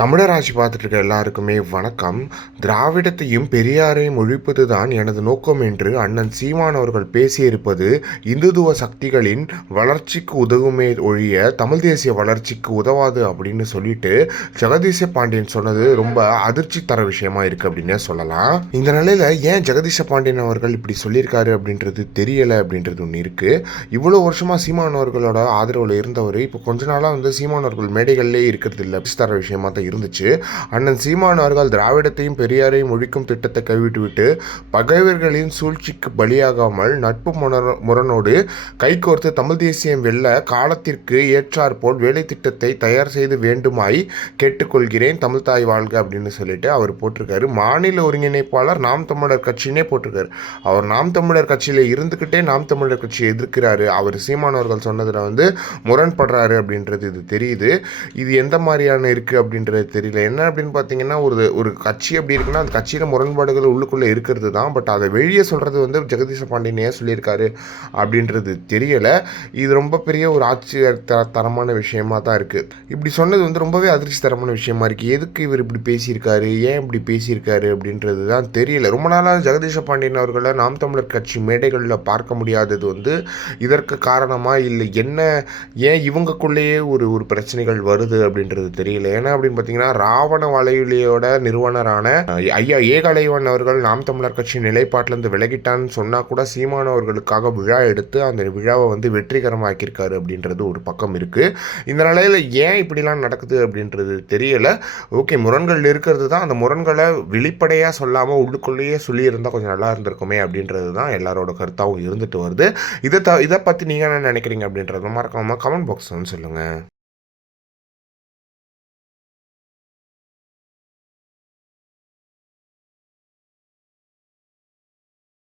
தமிழர் ஆட்சி பார்த்துட்டு இருக்க எல்லாருக்குமே வணக்கம். திராவிடத்தையும் பெரியாரையும் ஒழிப்பது தான் எனது நோக்கம் என்று அண்ணன் சீமான் அவர்கள் பேசியிருப்பது இந்துத்துவ சக்திகளின் வளர்ச்சிக்கு உதவுமே ஒழிய தமிழ் தேசிய வளர்ச்சிக்கு உதவாது அப்படின்னு சொல்லிட்டு ஜெகதீச பாண்டியன் சொன்னது ரொம்ப அதிர்ச்சி தர விஷயமா இருக்கு அப்படின்னே சொல்லலாம். இந்த நிலையில ஏன் ஜெகதீச பாண்டியன் அவர்கள் இப்படி சொல்லியிருக்காரு அப்படின்றது தெரியல அப்படின்றது ஒன்று இருக்கு. இவ்வளோ வருஷமா சீமான் அவர்களோட ஆதரவில் இருந்தவர் இப்போ கொஞ்ச நாளாக சீமான் அவர்கள் மேடைகள்லேயே இருக்கிறது இல்லை தர விஷயமா தான் இருந்துச்சு. அண்ணன் சீமான் அவர்கள் திராவிடத்தையும் பெரியாரையும் ஒழிக்கும் திட்டத்தை கைவிட்டுவிட்டு பகைவர்களின் சூழ்ச்சிக்கு பலியாகாமல் நட்பு முரணோடு கைகோர்த்து தமிழ் தேசியம் வெல்ல காலத்திற்கு ஏற்றாற்போல் வேலை திட்டத்தை தயார் செய்து வேண்டுமாய் கேட்டுக்கொள்கிறேன், தமிழ் தாய் வாழ்க அப்படின்னு சொல்லிட்டு அவர் போட்டிருக்காரு. மாநில ஒருங்கிணைப்பாளர் நாம் தமிழர் கட்சினே போட்டிருக்காரு. அவர் நாம் தமிழர் கட்சியில இருந்துகிட்டே நாம் தமிழர் கட்சியை எதிர்க்கிறாரு. அவர் சீமான் அவர்கள் சொன்னதுல முரண்படுறாரு அப்படின்றது இது தெரியுது. இது எந்த மாதிரியான இருக்கு அப்படின்றது தெரியல. என்ன அப்படின்னு பார்த்தீங்கன்னா, ஒரு கட்சி அப்படி இருக்குன்னா அந்த கட்சியில் முரண்பாடுகள் உள்ளுக்குள்ளே இருக்கிறது தான். பட் அதை வெளியே சொல்கிறது ஜெகதீச பாண்டியன் ஏன் சொல்லியிருக்காரு அப்படின்றது தெரியலை. இது ரொம்ப பெரிய ஒரு தரமான விஷயமா தான் இருக்குது. இப்படி சொன்னது ரொம்பவே அதிர்ச்சி தரமான விஷயமா இருக்குது. எதுக்கு இவர் இப்படி பேசியிருக்காரு, ஏன் இப்படி பேசியிருக்காரு அப்படின்றது தான் தெரியல. ரொம்ப நாளாக ஜெகதீச பாண்டியன் அவர்களை நாம் தமிழர் கட்சி மேடைகளில் பார்க்க முடியாதது இதற்கு காரணமாக இல்லை, என்ன ஏன் இவங்களுக்குள்ளேயே ஒரு பிரச்சனைகள் வருது அப்படின்றது தெரியல. ஏன்னா அப்படின்னு பார்த்தீங்கன்னா, ராவண வலையொலியோட நிறுவனரான ஐயா ஏகலைவன் அவர்கள் நாம் தமிழர் கட்சி நிலைப்பாட்டிலிருந்து விலகிட்டான்னு சொன்னால் கூட சீமான் அவர்களுக்காக விழா எடுத்து அந்த விழாவை வெற்றிகரமாக்கியிருக்காரு அப்படின்றது ஒரு பக்கம் இருக்குது. இந்த நிலையில் ஏன் இப்படிலாம் நடக்குது அப்படின்றது தெரியல. ஓகே, முரண்கள் இருக்கிறது தான். அந்த முரண்களை வெளிப்படையாக சொல்லாமல் உள்ளுக்குள்ளேயே சொல்லியிருந்தால் கொஞ்சம் நல்லா இருந்திருக்குமே அப்படின்றது தான் எல்லாரோட கருத்தாகவும் இருந்துட்டு வருது. இதை பற்றி நீங்கள் என்ன நினைக்கிறீங்க அப்படின்றத மறக்காமல் கமெண்ட் பாக்ஸ் சொல்லுங்கள்.